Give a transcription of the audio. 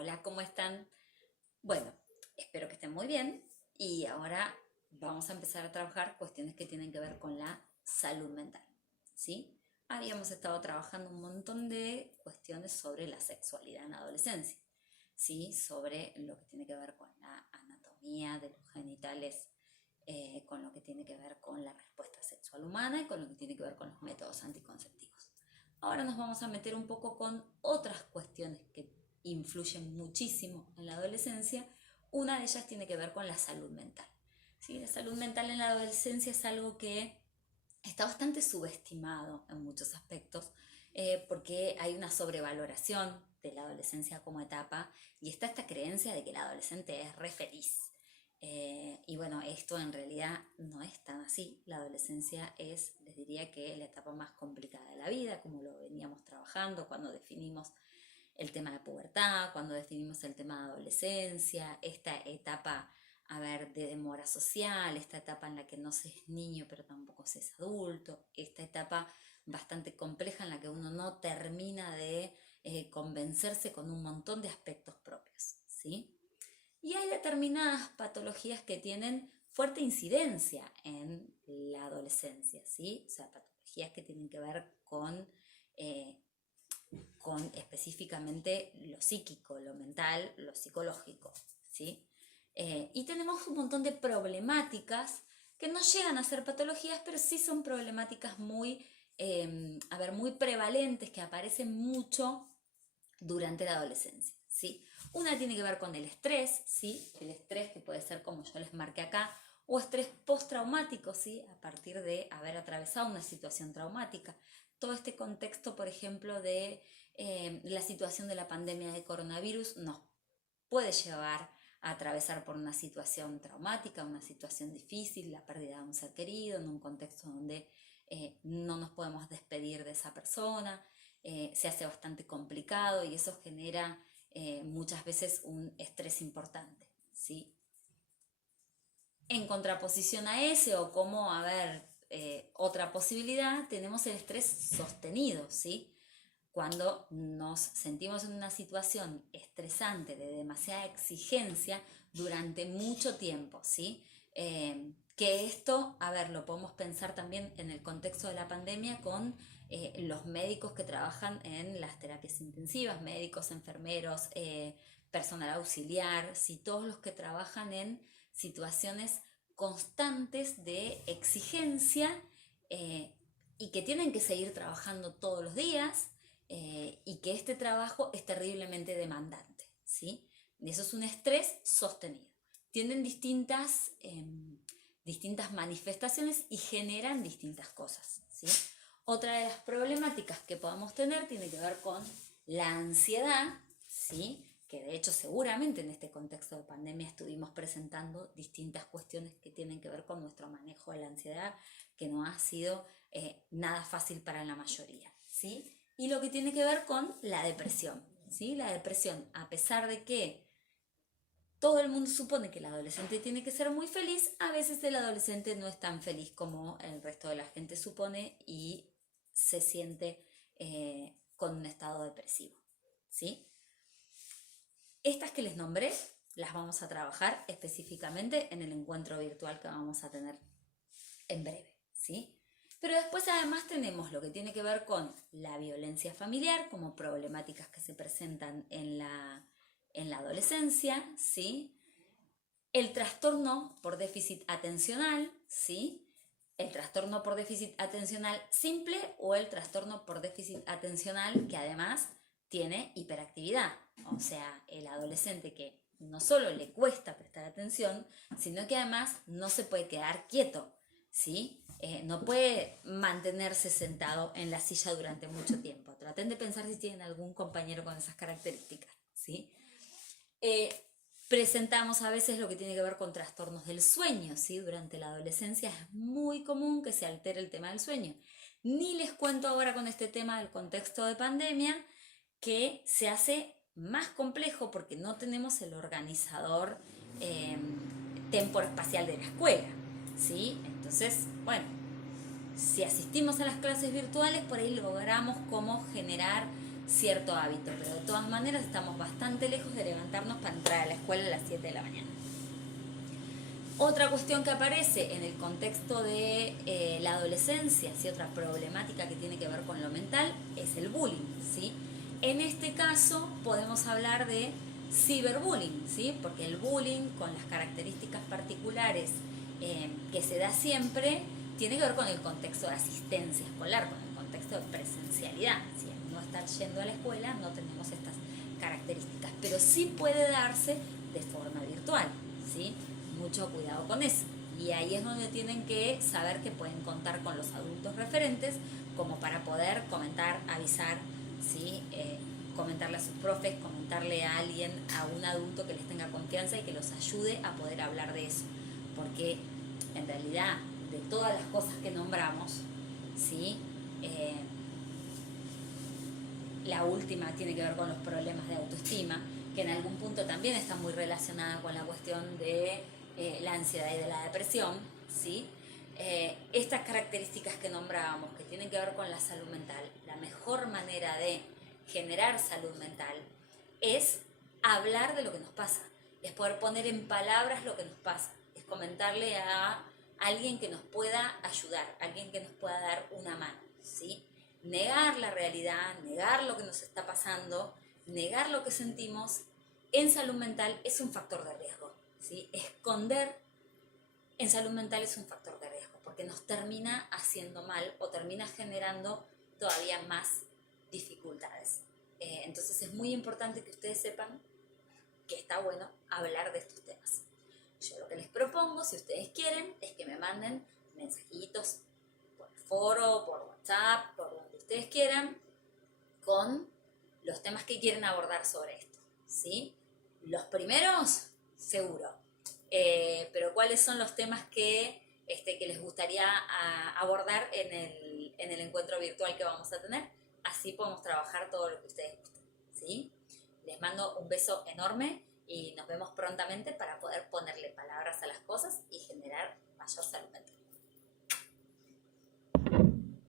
Hola, ¿cómo están? Bueno, espero que estén muy bien y ahora vamos a empezar a trabajar cuestiones que tienen que ver con la salud mental, ¿sí? Habíamos estado trabajando un montón de cuestiones sobre la sexualidad en la adolescencia, ¿sí? Sobre lo que tiene que ver con la anatomía de los genitales, con lo que tiene que ver con la respuesta sexual humana y con lo que tiene que ver con los métodos anticonceptivos. Ahora nos vamos a meter un poco con otras cuestiones que influyen muchísimo en la adolescencia. Una de ellas tiene que ver con la salud mental. ¿Sí? La salud mental en la adolescencia es algo que está bastante subestimado en muchos aspectos, porque hay una sobrevaloración de la adolescencia como etapa y está esta creencia de que el adolescente es re feliz. Y bueno, esto en realidad no es tan así. La adolescencia es, les diría que la etapa más complicada de la vida, como lo veníamos trabajando cuando definimos el tema de pubertad, cuando definimos el tema de adolescencia, esta etapa, a ver, de demora social, esta etapa en la que no se es niño pero tampoco se es adulto, esta etapa bastante compleja en la que uno no termina de convencerse con un montón de aspectos propios, ¿sí? Y hay determinadas patologías que tienen fuerte incidencia en la adolescencia, ¿sí? O sea, patologías que tienen que ver eh, con específicamente lo psíquico, lo mental, lo psicológico, ¿sí? Y tenemos un montón de problemáticas que no llegan a ser patologías, pero sí son problemáticas muy prevalentes, que aparecen mucho durante la adolescencia, ¿sí? Una tiene que ver con el estrés, ¿sí? El estrés que puede ser como yo les marqué acá, o estrés postraumático, ¿sí? A partir de haber atravesado una situación traumática. Todo este contexto, por ejemplo, de la situación de la pandemia de coronavirus nos puede llevar a atravesar por una situación traumática, una situación difícil, la pérdida de un ser querido, en un contexto donde no nos podemos despedir de esa persona, se hace bastante complicado y eso genera muchas veces un estrés importante, ¿sí? En contraposición a ese, o como, a ver, otra posibilidad, tenemos el estrés sostenido, ¿sí? Cuando nos sentimos en una situación estresante de demasiada exigencia durante mucho tiempo, ¿sí? Que esto, a ver, lo podemos pensar también en el contexto de la pandemia con los médicos que trabajan en las terapias intensivas, médicos, enfermeros, personal auxiliar, ¿sí? Todos los que trabajan en situaciones constantes de exigencia, y que tienen que seguir trabajando todos los días, y que este trabajo es terriblemente demandante, ¿sí? Y eso es un estrés sostenido. Tienen distintas manifestaciones y generan distintas cosas, ¿sí? Otra de las problemáticas que podamos tener tiene que ver con la ansiedad, ¿sí? Que de hecho seguramente en este contexto de pandemia estuvimos presentando distintas cuestiones que tienen que ver con nuestro manejo de la ansiedad, que no ha sido nada fácil para la mayoría, ¿sí? Y lo que tiene que ver con la depresión, ¿sí? La depresión, a pesar de que todo el mundo supone que el adolescente tiene que ser muy feliz, a veces el adolescente no es tan feliz como el resto de la gente supone y se siente con un estado depresivo, ¿sí? Estas que les nombré las vamos a trabajar específicamente en el encuentro virtual que vamos a tener en breve, ¿sí? Pero después además tenemos lo que tiene que ver con la violencia familiar, como problemáticas que se presentan en la adolescencia, ¿sí? El trastorno por déficit atencional, ¿sí? El trastorno por déficit atencional simple o el trastorno por déficit atencional que además tiene hiperactividad. O sea, el adolescente que no solo le cuesta prestar atención, sino que además no se puede quedar quieto, ¿sí? No puede mantenerse sentado en la silla durante mucho tiempo. Traten de pensar si tienen algún compañero con esas características, ¿sí? Presentamos a veces lo que tiene que ver con trastornos del sueño, ¿sí? Durante la adolescencia es muy común que se altere el tema del sueño. Ni les cuento ahora con este tema del contexto de pandemia, que se hace más complejo porque no tenemos el organizador temporoespacial de la escuela, ¿sí? Entonces, bueno, si asistimos a las clases virtuales, por ahí logramos cómo generar cierto hábito, pero de todas maneras estamos bastante lejos de levantarnos para entrar a la escuela a las 7 de la mañana. Otra cuestión que aparece en el contexto de la adolescencia, ¿sí? Otra problemática que tiene que ver con lo mental, es el bullying, ¿sí? En este caso podemos hablar de ciberbullying, ¿sí? Porque el bullying, con las características particulares que se da siempre, tiene que ver con el contexto de asistencia escolar, con el contexto de presencialidad. Si no estar yendo a la escuela, no tenemos estas características, pero sí puede darse de forma virtual, ¿sí? Mucho cuidado con eso. Y ahí es donde tienen que saber que pueden contar con los adultos referentes como para poder comentar, avisar, ¿sí? Comentarle a sus profes, comentarle a alguien, a un adulto que les tenga confianza y que los ayude a poder hablar de eso. Porque en realidad, de todas las cosas que nombramos, ¿sí? La última tiene que ver con los problemas de autoestima, que en algún punto también está muy relacionada con la cuestión de la ansiedad y de la depresión, ¿sí? Estas características que nombrábamos, que tienen que ver con la salud mental, la mejor manera de generar salud mental es hablar de lo que nos pasa, es poder poner en palabras lo que nos pasa, es comentarle a alguien que nos pueda ayudar, alguien que nos pueda dar una mano, ¿sí? Negar la realidad, negar lo que nos está pasando, negar lo que sentimos, en salud mental es un factor de riesgo, ¿sí? Esconder en salud mental es un factor de riesgo, porque nos termina haciendo mal o termina generando todavía más dificultades. Entonces es muy importante que ustedes sepan que está bueno hablar de estos temas. Yo lo que les propongo, si ustedes quieren, es que me manden mensajitos por el foro, por WhatsApp, por donde ustedes quieran, con los temas que quieren abordar sobre esto, ¿sí? Los primeros, seguro. Pero ¿cuáles son los temas que les gustaría abordar en el encuentro virtual que vamos a tener? Así podemos trabajar todo lo que ustedes gusten, ¿sí? Les mando un beso enorme y nos vemos prontamente para poder ponerle palabras a las cosas y generar mayor salud.